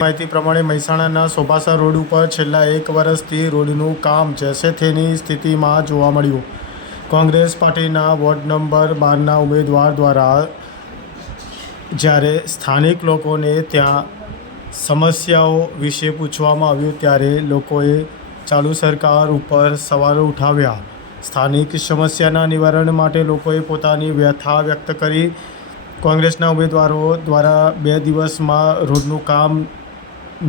માહિતી પ્રમાણે મહેસાણાના સોભાસા રોડ ઉપર છેલ્લા 1 વર્ષથી રોડનું કામ જૈસે થેની સ્થિતિમાં જોવા મળ્યું. કોંગ્રેસ પાર્ટીના વોર્ડ નંબર 12ના ઉમેદવાર દ્વારા જ્યારે સ્થાનિક લોકોને ત્યાં સમસ્યાઓ વિશે પૂછવામાં આવ્યું ત્યારે લોકોએ ચાલુ સરકાર ઉપર સવાલો ઉઠાવ્યા. સ્થાનિક સમસ્યાના નિવારણ માટે લોકોએ પોતાની વ્યથા વ્યક્ત કરી. કોંગ્રેસના ઉમેદવારો દ્વારા 2 દિવસમાં રોડનું કામ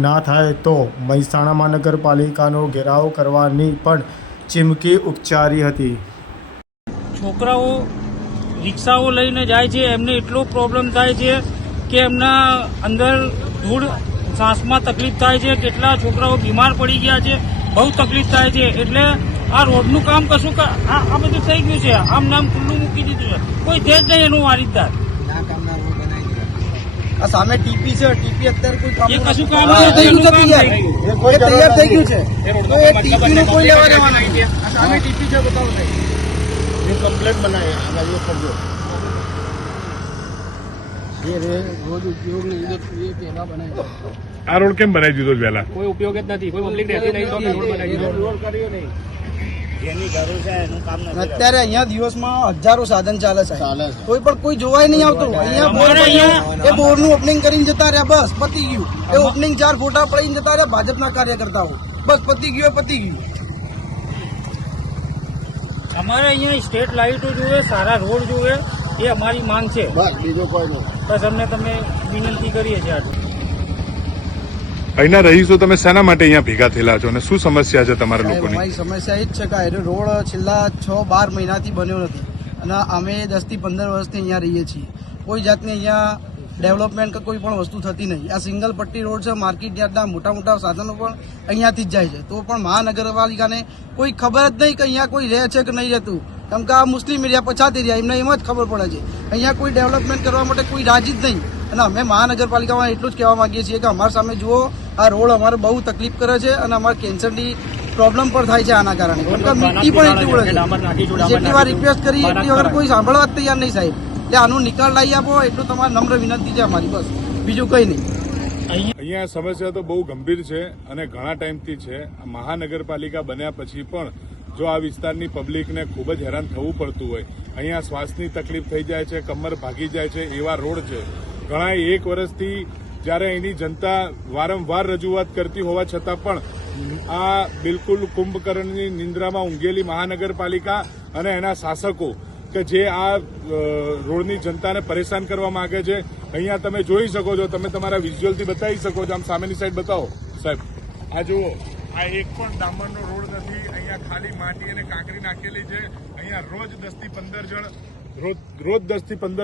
ના થાય તો મહેસાણા મહાનગરપાલિકાનો ઘેરાવ કરવાની પણ ચીમકી ઉચ્ચારી હતી. છોકરાઓ રિક્ષાઓ લઈને જાય છે, એમને એટલો પ્રોબ્લેમ થાય છે કે એમના અંદર ધૂળ શ્વાસમાં તકલીફ થાય છે. કેટલા છોકરાઓ બીમાર પડી ગયા છે, બહુ તકલીફ થાય છે. એટલે આ રોડનું કામ કશું આ બધું થઈ ગયું છે, આમ નામ ખુલ્લું મૂકી દીધું છે, કોઈ છે જ નહીં એનું વારિસદાર. આ સામે ટીપી છે, ટીપી અત્યારે કોઈ કામ એ કશું કામ તૈયાર થઈ ગયું છે, તો એ ટીપી નું કોઈ લેવા દેવા નહીં. આ સામે ટીપી છે, બતાવો ये कम्प्लेट बनाए अगर ये समझो ये रोज उपयोग नहीं ये पहला बनाए. આ રોડ કેમ બનાવી દીધો વહેલા? કોઈ ઉપયોગ જ નથી, કોઈ પબ્લિક રહેતી નહીં તો રોડ બનાવી દીધો. રોડ કર્યો નહીં. અત્યારે અહીંયા દિવસમાં હજારો સાધન ચાલે છે, કોઈ જોવાય નહીં આવતું. અહીંયા એ બોર્ડ નું ઓપનિંગ કરીને જતા રહ્યા, બસ પતી ગયું. એ ઓપનિંગ 4 ફોટા પડીને જતા રહ્યા ભાજપના કાર્યકર્તાઓ, બસ પતી ગયું. અમારે અહીંયા સ્ટ્રીટ લાઇટો જોવે, સારા રોડ જોવે, એ અમારી માંગ છે. બસ બીજો કોઈ નહીં. બસ અમને તમે વિનંતી કરીએ છીએ આજે. અહીંના રહીશો તમે શેના માટે અહીંયા ભેગા થયેલા છો અને શું સમસ્યા છે તમારા લોકોની? અમારી સમસ્યા એ જ છે કે આ રોડ છેલ્લા 6-12 મહિનાથી બન્યો નથી અને અમે 10 થી 15 વર્ષથી અહીંયા રહીએ છીએ. કોઈ જાતની અહીંયા ડેવલપમેન્ટ કે કોઈ પણ વસ્તુ થતી નહીં. આ સિંગલ પટ્ટી રોડ છે, માર્કેટ યાર્ડના મોટા સાધનો પણ અહીંયાથી જ જાય છે. તો પણ મહાનગરપાલિકાને કોઈ ખબર જ નહીં કે અહીંયા કોઈ રહે છે કે નહીં રહેતું. કેમ કે આ મુસ્લિમ એરિયા, પછાત એરિયા, એમને એમ જ ખબર પડે છે. અહીંયા કોઈ ડેવલપમેન્ટ કરવા માટે કોઈ રાજી જ નહીં. અને અમે મહાનગરપાલિકામાં એટલું જ કહેવા માંગીએ છીએ કે અમારા સામે જુઓ, આ રોડ અમારે બહુ તકલીફ કરે છે અને અમારે કેન્સરની પ્રોબ્લેમ પણ થાય છે આના કારણે. મિટ્ટી પણ એટલી ઉડે છે. જેટલી વાર રિક્વેસ્ટ કરી એટલી વખત કોઈ સાંભળવા જ તૈયાર નહીં સાહેબ. એટલે આનો નિકાલ લાવી આપો એટલું તમારી નમ્ર વિનંતી છે અમારી, બસ બીજું કંઈ નહીં. અહીંયા સમસ્યા તો બહુ ગંભીર છે અને ઘણા ટાઈમથી છે. મહાનગરપાલિકા બન્યા પછી પણ જો આ વિસ્તારની પબ્લિકને ખૂબ જ હેરાન થવું પડતું હોય, અહીંયા શ્વાસની તકલીફ થઈ જાય છે, કમર ભાગી જાય છે, એવા રોડ છે. ઘણા 1 વર્ષથી જ્યારે અહીંની જનતા વારંવાર રજૂઆત કરતી હોવા છતાં પણ આ બિલકુલ કુંભકર્ણની નિંદ્રામાં ઊંઘેલી મહાનગરપાલિકા અને એના શાસકો કે જે આ રોડની જનતાને પરેશાન કરવા માંગે છે. અહીંયા તમે જોઈ શકો છો, તમે તમારા વિઝ્યુઅલથી બતાવી શકો છો. આમ સામેની સાઈડ બતાવો સાહેબ, આ જુઓ, આ એક પણ ડામરનો રોડ નથી. અહીંયા ખાલી માટી અને કાંકરી નાખેલી છે. અહીંયા રોજ 10 થી 15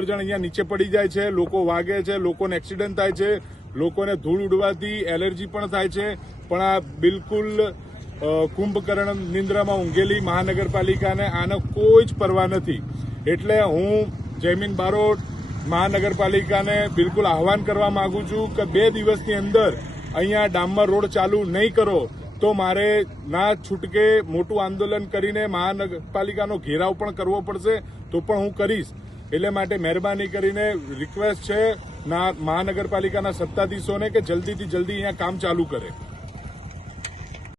જણ અહીંયા નીચે પડી જાય છે. લોકો વાગે છે, લોકોને એક્સિડન્ટ થાય છે, લોકોને ધૂળ ઉડવાથી એલર્જી પણ થાય છે. પણ આ બિલકુલ કુંભકર્ણ નિંદ્રામાં ઊંઘેલી મહાનગરપાલિકાને આનો કોઈ જ પરવા નથી. એટલે હું જયમીન બારોટ મહાનગરપાલિકાને બિલકુલ આહવાન કરવા માંગુ છું કે 2 દિવસની અંદર અહીંયા ડામર રોડ ચાલુ નહીં કરો તો મારે ના છૂટકે મોટું આંદોલન કરીને મહાનગરપાલિકાનો ઘેરાવ પણ કરવો પડશે, તો પણ હું કરીશ. એટલે માટે મહેરબાની કરીને રિક્વેસ્ટ છે મહાનગરપાલિકાના સત્તાધીશોને કે જલ્દીથી જલ્દી અહીંયા કામ ચાલુ કરે.